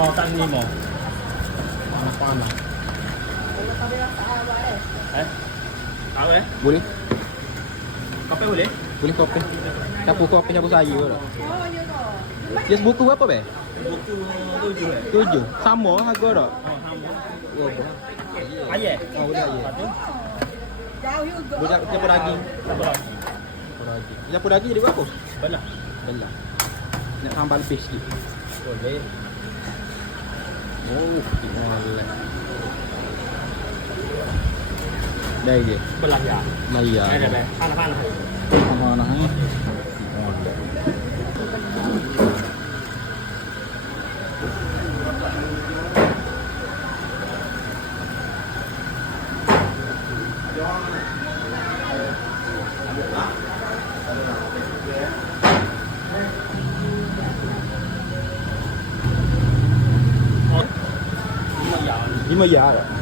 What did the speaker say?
Oh, kat ni mo. Panas-panas. Tahu eh? Boleh? Kopi boleh? Boleh kopi. Campur kopi campur sayur ke? Oh, ya ke? Yes, buku berapa be? Buku 7 eh? 7. Sama harga tak? Oh, sama. Oh, berat. Ayat. Oh, boleh ya. Satu. Jauh juga. Boleh campur daging. Satu lagi. Campur daging. Campur daging jadi berapa? Belah. Belah. Nak tambah lebih sikit. Boleh. Oh, boleh. Dah je. Belah ya. Maya. Ada be. Panas-panas. Mana ni? Oh. 5 giờ. 5 giờ rồi.